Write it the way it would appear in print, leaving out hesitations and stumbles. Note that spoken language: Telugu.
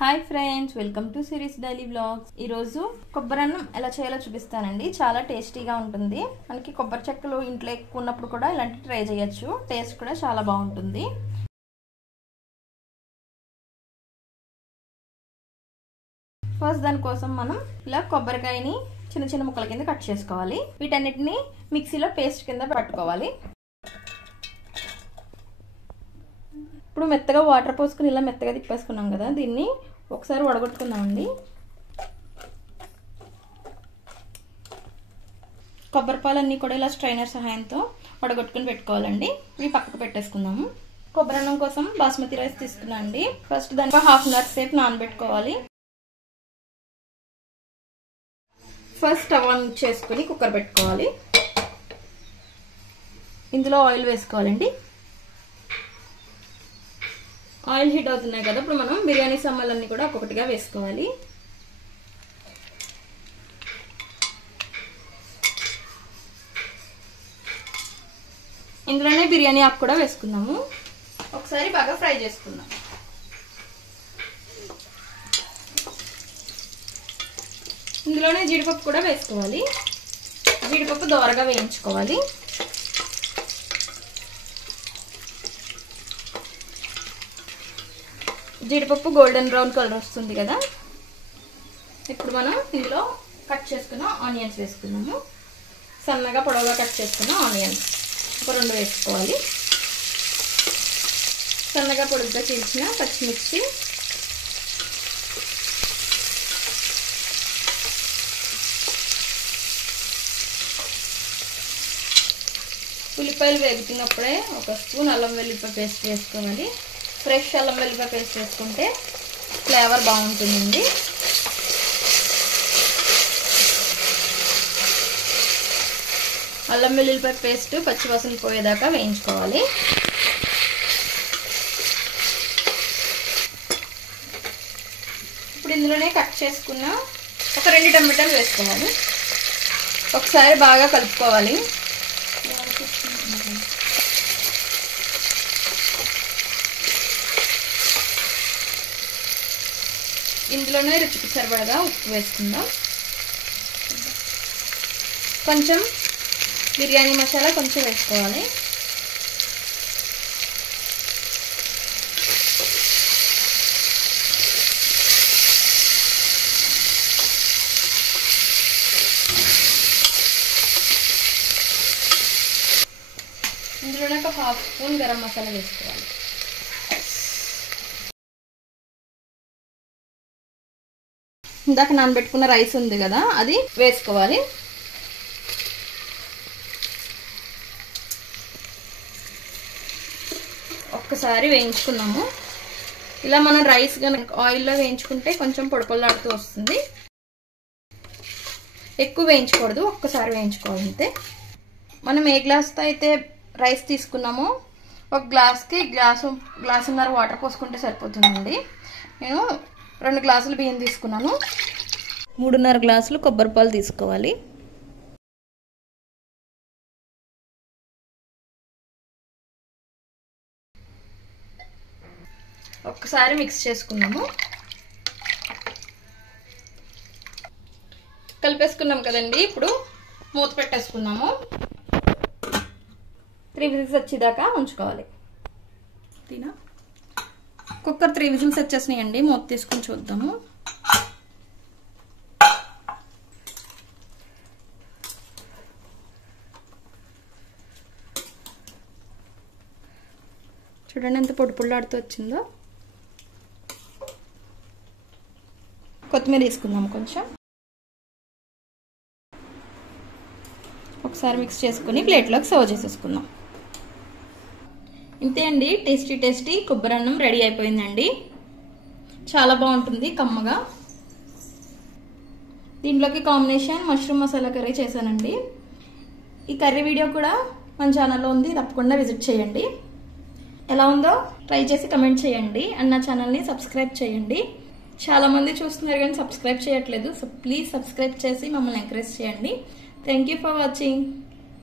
Hi friends, welcome to series daily vlogs. ఈరోజు కొబ్బరన్నం ఎలా చేయాలో చూపిస్తానండి. చాలా టేస్టీగా ఉంటుంది. మనకి కొబ్బరి చెక్కలు ఇంట్లో ఎక్కువ ఉన్నప్పుడు కూడా ఇలాంటి ట్రై చేయొచ్చు. టేస్ట్ కూడా చాలా బాగుంటుంది. ఫస్ట్ దానికోసం మనం ఇలా కొబ్బరికాయని చిన్న చిన్న ముక్కల కింద కట్ చేసుకోవాలి. వీటన్నిటిని మిక్సీలో పేస్ట్ కింద పట్టుకోవాలి. ఇప్పుడు మెత్తగా వాటర్ పోసుకుని ఇలా మెత్తగా తిప్పేసుకున్నాం కదా, దీన్ని ఒకసారి వడగొట్టుకుందామండి. కొబ్బరి పాలన్నీ కూడా ఇలా స్ట్రైనర్ సహాయంతో వడగొట్టుకుని పెట్టుకోవాలండి. ఇవి పక్కకు పెట్టేసుకుందాము. కొబ్బరి అన్నం కోసం బాస్మతి రైస్ తీసుకున్నాం అండి. ఫస్ట్ దానికి హాఫ్ అన్ అవర్ సేపు నానబెట్టుకోవాలి. ఫస్ట్ స్టవ్ ఆన్ చేసుకుని కుక్కర్ పెట్టుకోవాలి. ఇందులో ఆయిల్ వేసుకోవాలండి. ఆయిల్ హీట్ అవుతున్నాయి కదా, ఇప్పుడు మనం బిర్యానీ సామాన్లన్నీ కూడా ఒక్కొక్కటిగా వేసుకోవాలి. ఇందులోనే బిర్యానీ ఆకు కూడా వేసుకుందాము. ఒకసారి బాగా ఫ్రై చేసుకుందాం. ఇందులోనే జీడిపప్పు కూడా వేసుకోవాలి. జీడిపప్పు దోరగా వేయించుకోవాలి. జీడిపప్పు గోల్డెన్ బ్రౌన్ కలర్ వస్తుంది కదా, ఇప్పుడు మనం ఇందులో కట్ చేసుకున్న ఆనియన్స్ వేసుకున్నాము. సన్నగా పొడవుగా కట్ చేసుకున్న ఆనియన్స్ ఒక 2 వేసుకోవాలి. సన్నగా పొడుగ్గా చీల్చిన పచ్చిమిర్చి, ఉల్లిపాయలు వేగుతున్నప్పుడే ఒక స్పూన్ అల్లం వెల్లుల్లిపాయ పేస్ట్ వేసుకోవాలి. ఫ్రెష్ అల్లం వెల్లుల్లిపాయ పేస్ట్ వేసుకుంటే ఫ్లేవర్ బాగుంటుందండి. అల్లం వెల్లుల్లిపాయ పేస్ట్ పచ్చివాసన పోయేదాకా వేయించుకోవాలి. ఇప్పుడు ఇందులోనే కట్ చేసుకున్న ఒక 2 టమాటాలు వేసుకోవాలి. ఒకసారి బాగా కలుపుకోవాలి. ఇందులోనే రుచికి సరిపడగా ఉప్పు వేసుకుందాం. కొంచెం బిర్యానీ మసాలా కొంచెం వేసుకోవాలి. ఇందులోనే ఒక హాఫ్ స్పూన్ గరం మసాలా వేసుకోవాలి. ఇందాక నానబెట్టుకున్న రైస్ ఉంది కదా, అది వేసుకోవాలి. ఒక్కసారి వేయించుకున్నాము. ఇలా మనం రైస్ కనుక ఆయిల్లో వేయించుకుంటే కొంచెం పొడిపొల్లాడుతూ వస్తుంది. ఎక్కువ వేయించకూడదు, ఒక్కసారి వేయించుకోవాలి అంతే. మనం ఏ గ్లాస్తో అయితే రైస్ తీసుకున్నామో ఒక గ్లాస్కి గ్లాసున్నర వాటర్ పోసుకుంటే సరిపోతుందండి. నేను 2 గ్లాసులు బియ్యం తీసుకున్నాను. 3.5 గ్లాసులు కొబ్బరి పాలు తీసుకోవాలి. ఒక్కసారి మిక్స్ చేసుకున్నాము. కలిపేసుకున్నాం కదండి, ఇప్పుడు మూత పెట్టేసుకున్నాము. 3 విజిల్స్ వచ్చేదాకా ఉంచుకోవాలి. కుక్కర్ 3 విజిల్స్ వచ్చేసినాయండి. మూత తీసుకుని చూద్దాము. చూడండి ఎంత పొడిపుల్లాడుతూ వచ్చిందో. కొత్తిమీర తీసుకుందాం కొంచెం. ఒకసారి మిక్స్ చేసుకుని ప్లేట్లోకి సర్వ్ చేసేసుకుందాం. ఇంతే అండి, టేస్టీ కొబ్బరి అన్నం రెడీ అయిపోయిందండి. చాలా బాగుంటుంది, కమ్మగా. దీంట్లోకి కాంబినేషన్ మష్రూమ్ మసాలా కర్రీ చేశానండి. ఈ కర్రీ వీడియో కూడా మన ఛానల్లో ఉంది, తప్పకుండా విజిట్ చేయండి. ఎలా ఉందో ట్రై చేసి కమెంట్ చేయండి. అండ్ నా ఛానల్ని సబ్స్క్రైబ్ చేయండి. చాలా మంది చూస్తున్నారు కానీ సబ్స్క్రైబ్ చేయట్లేదు. సో ప్లీజ్ సబ్స్క్రైబ్ చేసి మమ్మల్ని ఎంకరేజ్ చేయండి. Thank you for watching.